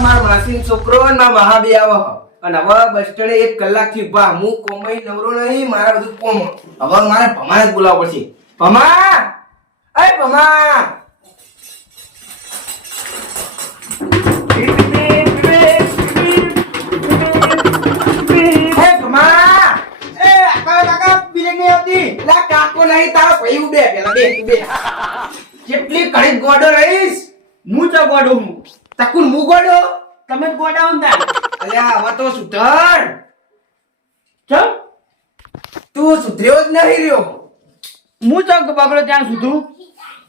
મારા માસીનો છોકરો મારા મહાબી આવો અને હવે બસ સ્ટેન્ડે એક કલાકથી ઊભા હું કોમય નવરો નહીં, મારા બધું કોમ હવે મારે ભમા જ બોલાવવો પડશે. ભમા! અરે ભમા! બે કેટલી કડી ગોડો રહીશ. હું ચો ગોડો હું. તકુન મુ ગોડો તમે જ ગોડા હું તાર. અલ્યા હવે તો સુધર. ચમ? તું સુધર્યો જ નહીં રહ્યો. હું ચો બગડો ત્યાં સુધું.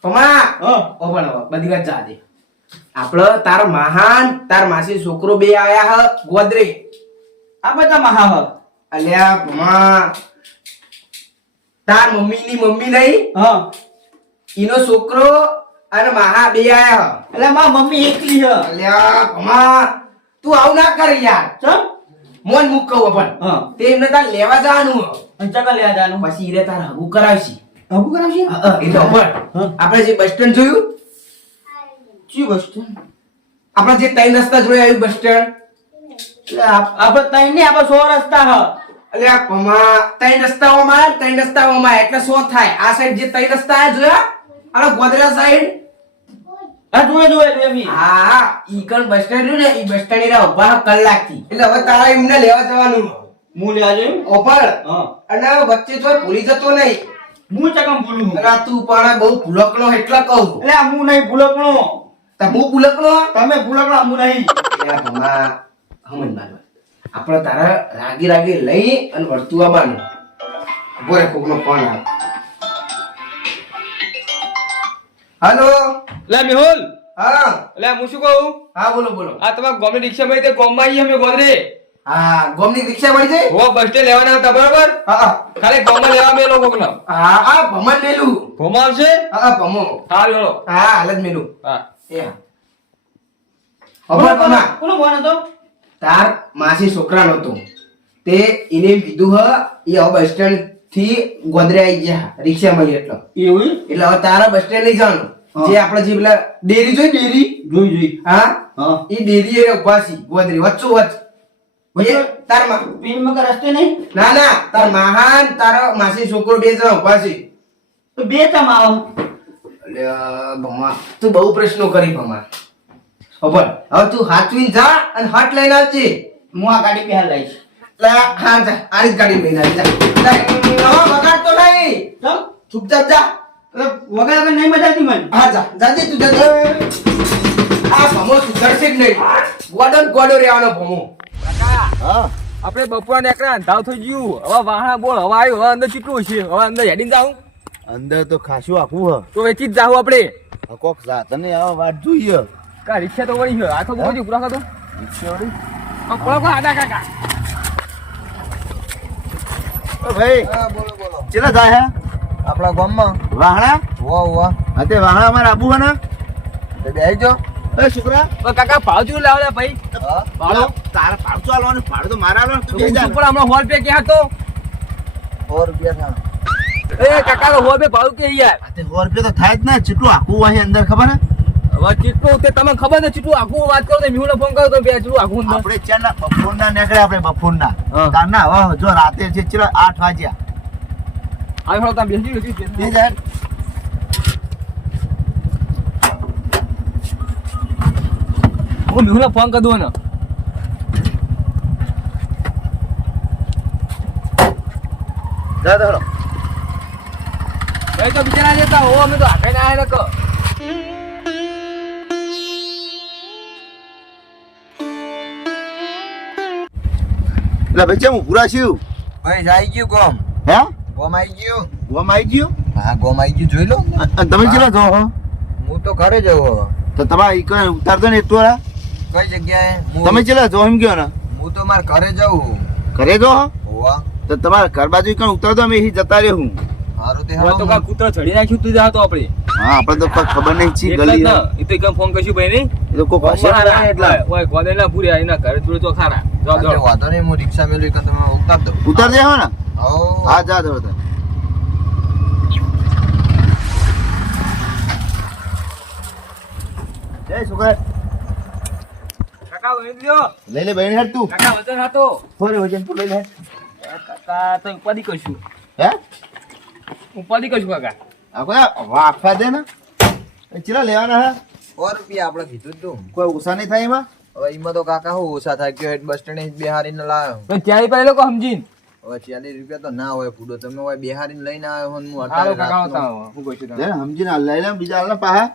પમા ઓ પણ બધી વાત જા દે. આપણે તાર મહાન તાર માસી છોકરો બે આયા હ ગોદરે. આ બધા મહા હ અલ્યા ભમા તાર મમ્મીની મમ્મી નહીં? હ. ઈનો છોકરો અને મહા બે આયા હ. એટલે મારી મમ્મી એકલી હ. અલ્યા ભમા તું આવું ના કર યાર. ચમ? મોન મુક કહું પણ. હા. તે એમને તાર લેવા જવાનું હ. અને ચકા લે જાનું? પછી ઈરે તાર હગું કરાવશી. હબુ કરાવશી? એ તો પણ. આપણે જે બસ સ્ટેન્ડ જોયું? ચી સ્ટેન્ડ આપણે જે ત્રણ રસ્તા જોયા આવ્યું બસ સ્ટેન્ડ આપણે તઈ નહીં આપણે સો રસ્તા હ. એટલે કમા ત્રણ રસ્તાઓમાં ત્રણ રસ્તાઓમાં એટલે સો થાય. આ સાઈડ જે ત્રણ રસ્તા આ જોયા? અને ગોધરા સાઈડ હા જોવે જોવે બેબી હા ઈ કણ બસ સ્ટેન્ડ ને ઈ બસ સ્ટેન્ડ એરા ઊભા કલાકથી એટલે હવે તારા એમને લેવા જવાનું. હું લે આજે ઓફર હા. અને વચ્ચે જો ભૂલી જતો નહીં. હું ચકમ ભૂલું? અલા તું પણ બહુ ભૂલકણો એટલે કહું. એટલે હું નહીં ભૂલકણો. તો હું ભૂલકણો? તમે ભૂલકણો હું નહીં. પમા હમન મારવા આપણે તારા રાગી રાગી લઈ અને વર્તું આવવાનું બોરે કોકનો ફોન આવે. હાલો? લે મેહુલ. હા. લે હું શું કહું? હા બોલો બોલો. આ તમાર ગોમની રિક્ષા મળી તે ગોમમાં આવી અમે ગોદરે હા ગોમની રિક્ષા મળી છે હો બસ સ્ટેન્ડ લેવાના હતા બરાબર? હા. ખાલી ગોમમાં લેવા મેલો કોકનો હા હા ભમણ મેલું. ભોમા આવશે? હા ભમો હા લો હા હાલ જ મેલું. હા. એ હા. ખબર કોના કોનો ફોન હતો? તાર માસી છોકરા નતો તે એને કીધું હ એ હવે બસ સ્ટેન્ડથી ગોદરે આવી ગયા. રિક્ષા મળી એટલે. એવું એટલે હવે તારા બસ સ્ટેન્ડ લઈ જવાનું. જે આપણે જે પેલા ડેરી જોઈ ડેરી? જોઈ જોઈ. હા? એ ડેરી એ ઊભા છી ગોદરી વચ્ચો વચ્ચ તારમાં પીન મગર રસ્તે નહીં? ના ના તાર મહાન તાર માસી છોકરો બે જણા ઊભા તો બે અલ્યા, ભમા તું બહુ પ્રશ્નો કરી ભમા. ખબર? હવે તું હાચવીને જા અને હટ લઈને આવજે. હું આ ગાડી પહેલા લઈશ. હા જા. આરી જ ગાડી લઈને આવી જા. જા. હવે નહીં. ચમ? ચૂપચાપ જા. વગર વગર નહીં મજા આવતી મને. હા જા. જાજે તું જાજે. આ ભમો સુધરશે જ નહીં? ગોડો ને ગોડો રહેવાનો ભમો. આપણે બપોર નીકળ્યા અંધાવ થઈ ગયું. હવે વાહણા બોલ હવે આવ્યું. હવે અંદર કેટલું છે હવે અંદર હેડીને જાઉં. અંદર તો ખાસું આખું હ. તો વેચી જ જાઉં આપણે. આ કોક સાધને આવા વાત જોઈએ કા રિક્ષા તો વળી છે તો બોજી પૂરા ખાતો કા આડા કાકા? ઓ ભાઈ બોલો બોલો. ચેલા જાય હે? આપણા ગામમાં? વાહણા? વાહ વાહ. હા તે વાહણા અમારે આબુ વાના તે તો બેસજો એ છોકરા તો કાકા ભાવ ચૂ લાવ લે ભાઈ? હા? તાર તારા ભાડું આલવાનું? ભાડું તો મારા આલવાનું તું બે જા ઉપર હમણાં હોલ પે ક્યાં હતો? સો રૂપિયા થાય એ કાકા તો હોલ પે ભાવ કે યાર? આ તે સો રૂપિયા તો થાય જ ને. ચેટલું આખું વાહી અંદર ખબર હે? હવે ચીટલું તે તમને ખબર છે? ચીટલું આખું વાત કરો તો મીહુને ફોન કરો તો બે ચીટલું આખું આપણે ચાર ના બપોરના નીકળ્યા આપણે બપોરના. તારના હવે જો રાતે છે ચેલા આઠ વાગ્યા. આવી ફળો તમે બેસી બેસી બે જાય હું મીહુને ફોન કરી દઉં ને હેડો. ભાઈ તો બિચારા જતા હો અમે તો હાથે ના આયા નકો એટલે ભાઈ કેમ પૂરા છું ભાઈ જાય ગયું કોમ હે ગોમ આવી ગયું. ગોમ આવી ગયું? હા ગોમ આવી ગયું જોઈ લો. તમે ચેલા જો હો હું તો ઘરે જવો તો તમારા ઉતારતો ને વાળા? કઈ જગ્યાએ? હું તમે ચેલા જો એમ કયો ને? હું તો મારા ઘરે જાઉં ઘરે જો હોવા. તો તમારા ઘર બાજુ ઈકણ ઉતારતો અમે અહીં જતા રહ્યો હું હારું તે હવે તો કા કૂતરો ચડી નાખ્યું તું જાતો આપણે. હા આપણે તો કોઈ ખબર નહીં ગલી એ તો એકદમ ફોન કરશું ભાઈ નહીં? એ તો કોઈ ઓય ગોદેલા પૂરી એના ઘરે જોડે તો ખારા. જાઓ વાંધો નહીં હું રિક્ષા મેળવી કે તમે ઉતાર દો ઉતાર દેવા હો. ને હો હા જા તો જય સુગર. વળી લ્યો. લઈ લે બહેન હેડ તું. કાકા વજન હતો થોડી વજન તું લઈ લે. કાકા તો ઉપાધિ કરશું. હે? ઉપાધિ કરશું કાકા. આપણે વાફા દે ને? એ ચેલા લેવાના હે? સો રૂપિયા આપણે કીધું તું. કોઈ ઓછા નહીં થાય એમાં? હવે એમાં તો કાકા હું ઓછા થાય કે બસ સ્ટેન્ડ બિહારીને લાવ્યો ત્યાં પહેલો લોકો સમજીને? હવે ચાલીસ રૂપિયા તો ના હોય ફૂડો. તમે હોય બિહારીને લઈને આવ્યો ને હું હાલો અટાણે કાકા રાતનો. બતાવો. હું કહું છું લે તમને. સમજીને આ લઈ લે બીજા હાલના પાહા.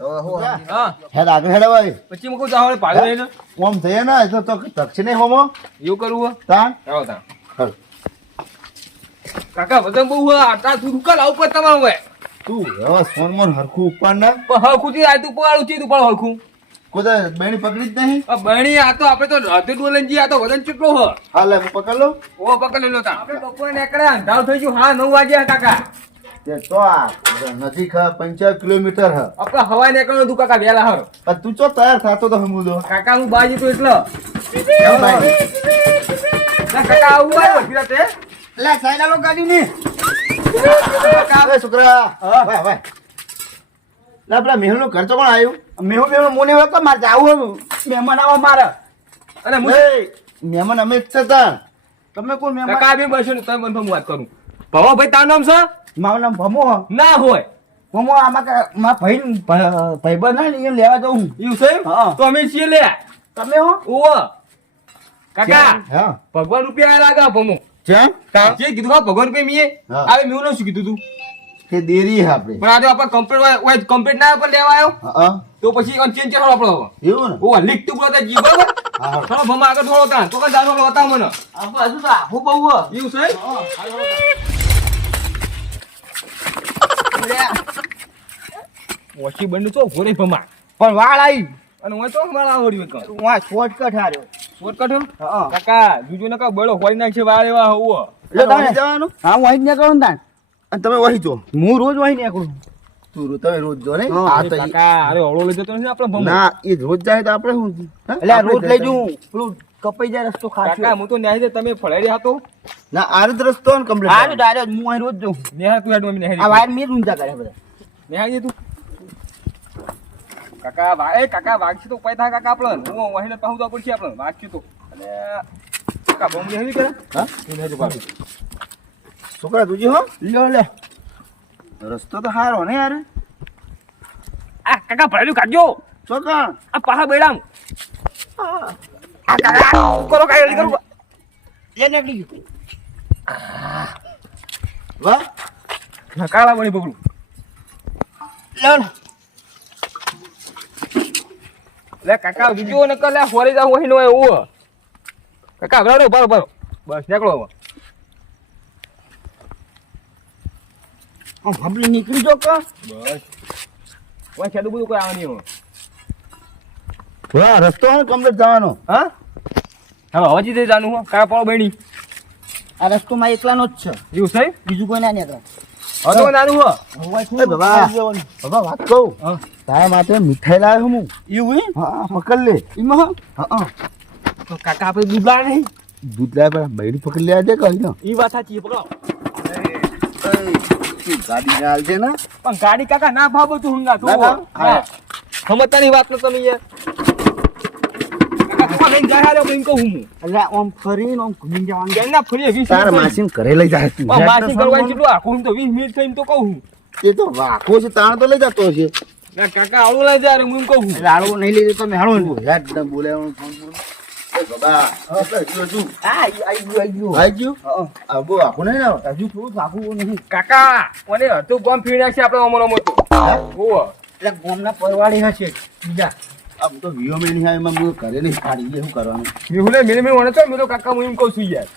હવે હું સમજી- હા. હેડ આગળ હેડ ભાઈ. પછી મૂકું તો આવડે પાડો લઈને ઓમ થઈએ ને એ તો તો તકશે નહીં હોમો. એવું કરવું તાણ? આવો તા હાલ. કાકા વજન બહુ આવું તમારું તું હવે. સોન મોન હરખું ઉપર ના. હરખું થી આ તું છે તું પણ હળખું બેણી પકડી જ નહીં? આ બેણી આ તો આપણે તો અડધું ડોલન જઈએ આ તો વજન કેટલો હ. હા લે હું પકડ લઉં. ઓ પકડી લો તા. આપણે બપોરે નીકળ્યા અંધારું થઈ ગયું. હા નવ વાગ્યા કાકા. તે તો આ નજીક હ પંચાવન કિલોમીટર હ. આપણે હવાઈ નીકળ્યું તું કાકા વહેલા હર. પણ તું ચો તૈયાર થતો તો હમું દો કાકા હું બાજી તો એટલો. કાકા આવું આવ્યો ફિરા તે લે સાઈડ આલો ગાડી ની એ છોકરા વાહ વાહ. લા પેલા મેહુલનું ઘર તો કોણ આવ્યું? મેહુલ બેહુ મોને હોય તો મારે જાવું હતું મહેમાન આવો મારે. અને હું મહેમાન અમે જ હતા તમે કોણ મહેમાન? કાકા બી બસો ને તમે મને હું વાત કરું. ભવા ભાઈ તારું નામ છે મારું નામ ભમો ના હોય. ભમો આમાં મારા ભાઈ ભાઈ ના ને એ લેવા જાઉં હું. એવું છે હા. તો અમે છીએ લે. તમે હો? ઓ કાકા હા. ભગવાન રૂપિયા લાગા ભમો. કેમ જે કીધું ભગવાન રૂપિયા મીએ. આવે આવે મેં શું કીધું તું? કે દેરી હે આપણે. પણ આજે આપણે કમ્પ્લીટ હોય કમ્પ્લીટ ના પણ લેવા આવ્યો? હા તો પછી ચેન્જ કરો આપણો એવું ને? ઓ લીક તું બોલતા જી બરાબર. હા હા. થોડો ભમા આગળ થોડો તા તો કઈ દારૂ બતાવ મને. આ બાજુ તો આખું બહુ એવું છે ઓછી બંને તો ઘોરે ભમા. પણ વાળ આવી. અને હું તો મારા આવડ્યું કર વાહ શોર્ટકટ હાર્યો શોર્ટકટ હા કાકા જુજો નકા બળો હોઈ નાખશે વાળ એવા હોવો. એટલે તમે જવાનું? હા હું અહીં જ નીકળું ને તાણ. અને તમે વહી જો હું રોજ વહી નીકળું. તું તમે રોજ જો ને? હા, આ તો અરે હવળો લઈ જતો નથી આપણે ભમો ના એ રોજ જાય તો આપણે શું? એટલે રોજ લઈ જઉં. પેલું કપાઈ જાય રસ્તો ખાસ હું તો ન્યાય તમે ફળાઈ હતો ના આ રસ્તો ને કમ્પ્લીટ હારું ડાયરેક્ટ હું અહીં રોજ જઉં. નેહા તું હેડ આ વાયર મેં રૂંજા કરે બધા. નેહા તું. કાકા વા એ કાકા વાગશે તો ઉપાય થાય કાકા આપણે. હું વહીને તો પડશે આપણે. વાગશે તો. અને કાકા બમ નેહી કરે? હા? તું નેહી પાડો છોકરા તુજી હો લ્યો લે રસ્તો તો સારો ને યાર આ કાકા ભરેલું કાઢજો છોકરા આ પાહા બેડામ આ કાકા કરો કાઈ જલ્દી કરો લે નીકળી ગયું વાહ કાળા બની બગડું લ્યો લે લે કાકા બીજો ન કર લે હોરી જાવ વહીનો એવું કાકા ભરો ભરો ભરો બસ નીકળો હવે આમ ભબલી નીકળી જો કે? બસ. કોઈ છેડું બધું કોઈ આવવાની હવે. વાહ રસ્તો હે કમ્પ્લીટ જવાનો. હા? હવે હજી તે જાનું હું કાકા પાડો બની આ રસ્તો માં એકલાનો જ છે. એવું છે બીજું કોઈ ના નીકળે. હવે તો નાનું હો. બાબા બાબા વાત કહું. તારા માટે મીઠાઈ લાવ્યો હું. એવું હે? હા પકડ લે. એમાં હા? તો કાકા આપણે દૂધ લાવે નહીં? દૂધ લાવે પેલા બૈરી પકડી લેવા દે કહી ને એ વાત સાચી પકડો. ગાડી ચાલ છે ને? પણ ગાડી કાકા ના ભાવ તું હંગા તું ના? હા. સમજતાની વાત ન તમે યાર કાકા તું ના મિનિટ લઈ જાય તું. પણ માસી કરવાની કેટલું આખું તો વીસ થઈને તો કહું એ તો વાખો છે તાણ તો લઈ જતો છે કાકા આવડું લઈ હું કહું એટલે નહીં લઈ જતો મેં હાળો ને. ના બાબા હજુ ને થોડું ભાગવું નહીં કાકા મને હતું ગમ ફીરી નાખશે આપડે અમર ઓવો એટલે ગોમના પરવાળી હશે બીજા આમ તો વિયો મેં નહીં એમાં હું ઘરે નહીં ફાડી દે, શું કરવાનું મેં મેરે વણે તો મેરો કાકા હું એમ કહું છું યાર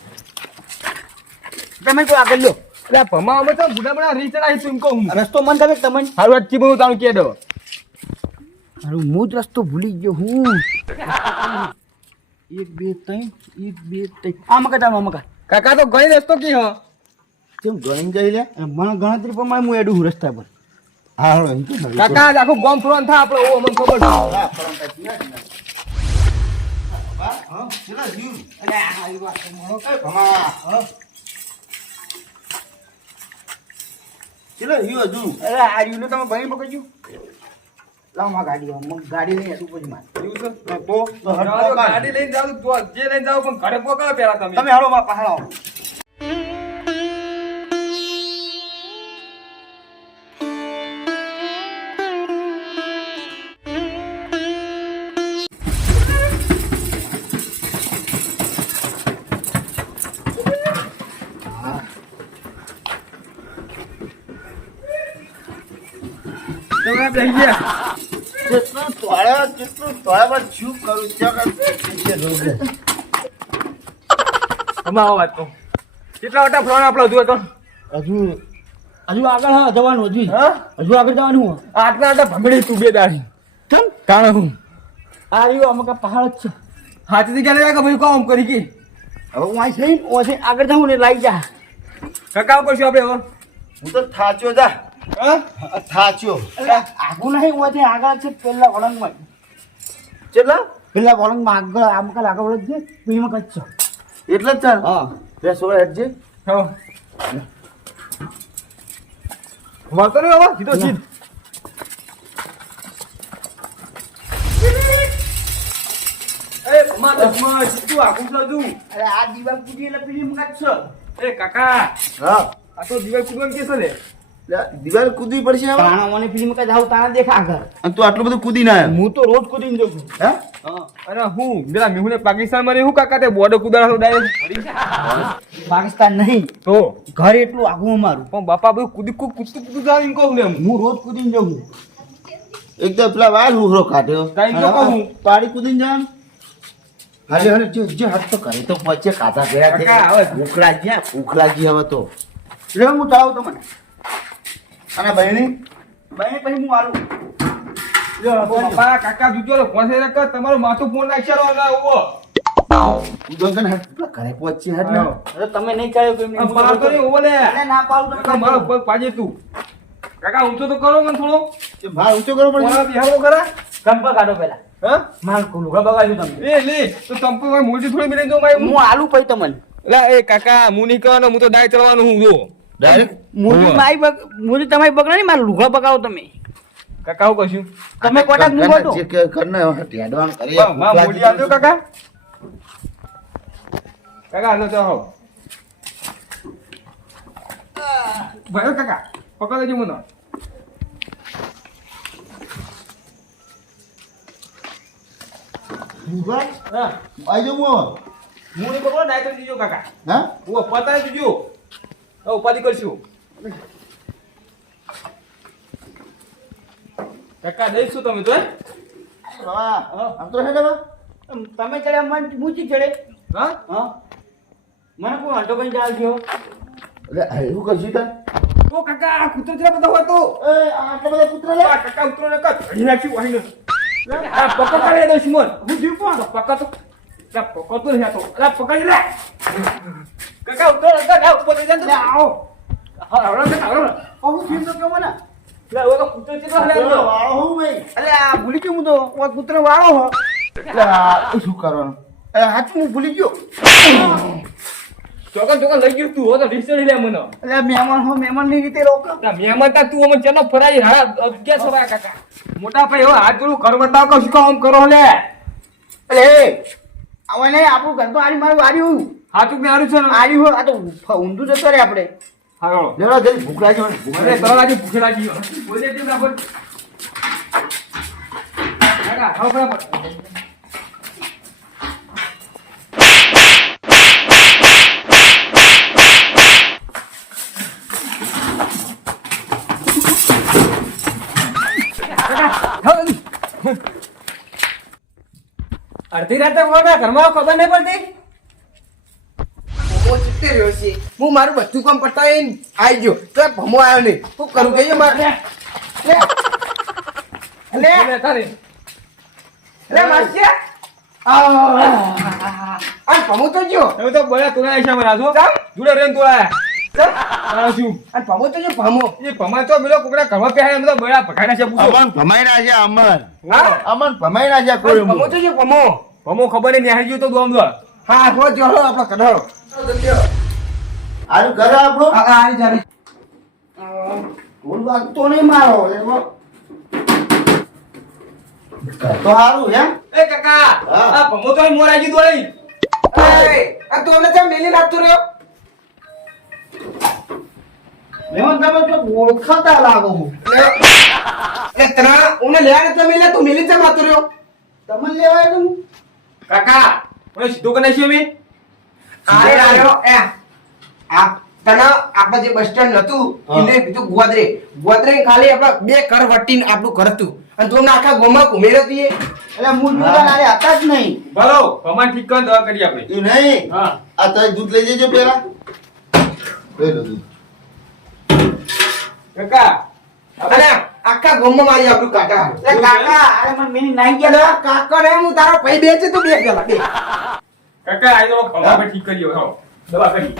તમે કોઈ આગળ લો એટલે ભમા અમે તો બુડા બુડા રીચ ચડાઈ તું એમ કહું હું રસ્તો મન તમે તમને સારું અટકી બહુ તારું કે દો હારું હું જ રસ્તો ભૂલી ગયો હું એક બે ત્રણ એક બે ત્રણ. આમાં કદા આમાં કા કાકા તો ગઈ રસ્તો કી હ? કેમ ગણી જઈ લે? મને ગણતરી પ્રમાણે હું એડું રસ્તા પર. હા હાલો, એમ કે કાકા આજ આખું ગોમ ફરવાનું થાય આપણે ઓ મને ખબર છે. ચલો, ઈ હજુ. અરે આ રીયું તમે ભાઈ પકડ્યું લાવમાં ગાડી મગ ગાડી લઈને હેડું માં એવું છે? તો. ગાડી લઈને જાવ તો જે લઈને જાવ પણ ઘરે પહોંચાડો પેલા તમે તમે હાલો માં પહાડો તોડ્યો જેટલું તોડ્યો પણ શું કરું વાત તો. કેટલા વાટા ફ્લોર આપણો હજુ હતો? હજુ હજુ આગળ હા જવાનું હજુ. હા? હજુ આગળ જવાનું. આટલા આટા ભગડી તું બે દાડી. કારણ હું. આ રહ્યો અમુક પહાડ જ છે. હાથથી ગયા કે ભાઈ કોમ કરી કે? હવે હું અહીં જઈને ઓછે આગળ જાઉં ને લાઈ જા. કાકા કરશું આપણે હવે? હું તો થાચ્યો જા. થાચ્યો એટલે નહીં ઓછે આગળ છે પેલા વળંગમાં. ચેલા પેલા વળંગમાં આગળ આમ કાલ આગળ વળગ છે પીમાં કચ્છ એટલે જ ચાલ. હા. બે સોળ હેઠ હા. વાતો નહીં હવે સીધો સીધ. એ મા દસમા સીધું આખું સાજુ અરે આ દીવાલ કૂદી એટલે પીમાં કચ્છ એ કાકા. હા. આ તો દિવાલ કુદવાનું કે લે લે, દિવાલ કૂદવી પડશે મને ફિલ્મ કઈ જાવ તાણા દેખા આગળ. અને તું આટલું બધું કૂદી ના હું તો રોજ કૂદીને જઉં છું. હે? અરે હું? પેલા મેહુલે પાકિસ્તાનમાં હું કાકા તે બોર્ડર કુદાડો ડાયરેક્ટ પાકિસ્તાન નહીં. તો? ઘર એટલું આગું અમારું. પણ બાપા બધું કુદી કૂદ કૂદતું કૂદતું જાવ એમ કહું ને હું રોજ કૂદીને જઉં એકદમ પેલા વાર હુહરો કાઢ્યો. કઈ જો કહું. પાડી કૂદીને જાન હાલે હાલે જો જો હાથ તો કરે તો પહોંચે કાધા ગયા છે ગયા ભૂખલા હવે તો? લે હું ચાવ તો મને. અને બહેની? બહેની પછી હું આલું બાપા કાકા જુજો ફોન થઈ કર તમારું માથું ફોન નાખ્યો ઓવો તમે નહીં ચાલ્યો મારો તું. કાકા ઊંચો તો કરો મને થોડો. એ ઊંચો કરો પણ. બિહારો કરા? કંપા કાઢો પેલા હા? માર લુગા બગાડ્યું તમે એ લે તો ચંપલ મોટી થોડી મિલે જો મારી હું આલું પછી તમને. લા એ કાકા હું નહીં કરવાનો હું તો દાય ચડવાનું હું જો. ડાયરેક્ટ હોવે. મારી બગ તમારી બગડે નહીં મારા લુગા તમે. કાકા હું કશું તમે કોટા નું બોલો જે કરને ટેડવાન કરી માં મોટી આવજો કાકા. કાકા હાલો તો આવો ભાઈ કાકા પકડ લેજો મને. હા. આજો મો હું પકડો દાય તો દીજો કાકા. હા? હું પતાવી દીજો ઉપાધિ કરશું. કાકા દઈશું તમે તો આમ તો તમે ચડે મને મૂચી ચડે. હા? હા. મને કોઈ વાંધો કઈ ચાલ ગયો. એટલે એવું કરશું તાર? તો કાકા આ કૂતરો છે બધો હોય તો. એ આટલા બધા પુત્ર લે? કાકા ઉતરો ને નાખ્યું અહીં આ પકડ કાઢી દે સુમન હું જીવ પણ પકડ તો. લા પકડ તો નહીં આ તો લા પકડી લે કાકા ઉતર ને કાકા ઉપર જઈ જા ને. આવો હા આવડો ને આવડો હું ફીમ તો કેવો ને લા ઓલો કૂતરો છે તો હલે વાળો હું ભાઈ અલે આ ભૂલી ગયો હું તો આ કૂતરો વાળો હો એટલે શું કરવાનું એ હાચું હું ભૂલી ગયો ચોકન ચોકન લઈ ગયું તું હો તો ડિસ્ટન્સ લે મને એટલે મહેમાન હો મહેમાનની રીતે રોક મહેમાન તા તું અમને ચેનો ફરાઈ હા કે સવાય કાકા મોટા ભાઈ હવે હાથ જોડું ઘર કશું કામ કરો લે એટલે હવે નહીં આપણું ઘર તો આરી મારું આર્યું હાચું કે હારું છે ને? આર્યું હોય આ તો ઊંધું જતો રે આપણે. હાલો. લેવડા જલ્દી ભૂખ લાગી મને ભૂખ લાગી. તરવા લાગી ભૂખ લાગી બોલે તે ના બોલ કાકા ખાવ બરાબર અડધી રાતે કોના ઘરમાં ખબર નહીં પડતી? ચિત્તે રહ્યો છે. હું મારું બધું કામ પતાવીને આવી ગયો. તો ભમો આવ્યો નહીં. શું કરું કહીએ મારે લે. લે. લે. તારે લે માસી આ ભમો તો ગયો. હવે તો તું તોડાય છે મારા જો જોડે રેન તું તારા શું આ ભમો તો ભમો. એ ભમા તો પેલો કોકડા ઘરમાં પહેરે બધા બળા ભગાડ્યા છે પૂછો. અમન ભમાઈ ના અમન. હા? અમન ભમાઈ ના કોઈ ભમો તો ગયો ભમો. ભમો ખબર નહીં નેહાઈ ગયું તો દોમ દો. હા હો જો હો આપણો કઢાળો. આનું ઘર આપણું આ આ આવી જાને ઢોલ વાગતો નહીં મારો એવો તો. સારું એમ? એ કાકા આ ભમો તો મોરાજી દોડી આ તું મેલી નાખતો રહ્યો. મહેમાન તમે તો ઓળખાતા લાગો એટલે ત્રણ ઉને લેવા નતો મેલ્યા તું મિલી ચમ નાખતો રહ્યો તમને લેવા તું કાકા ઓને સીધો કને છે મે આરે આયો એ આ તને આપણે જે બસ સ્ટેન્ડ હતું. એને કીધું ગોદરે. ગોદરે ખાલી આપણે બે કર વટીને આપણું ઘર હતું. અને તું આખા ગોમાં ઘુમેરો હતી એટલે મૂળ મૂળ આરે હતા જ નહીં. બોલો ભમાન ઠીક કર દવા કરી આપણે. એ નહીં. હા. આ તમે દૂધ લઈ જજો પેલા લઈ લો કાકા અને આખા ગોમાં મારી આપણું કાકા. એટલે કાકા અરે મને મેની નાઈ ગયા કાકા હું તારો ભાઈ બે છે તું બે બે. કાકા આ તો ઠીક કર્યો દવા કરી.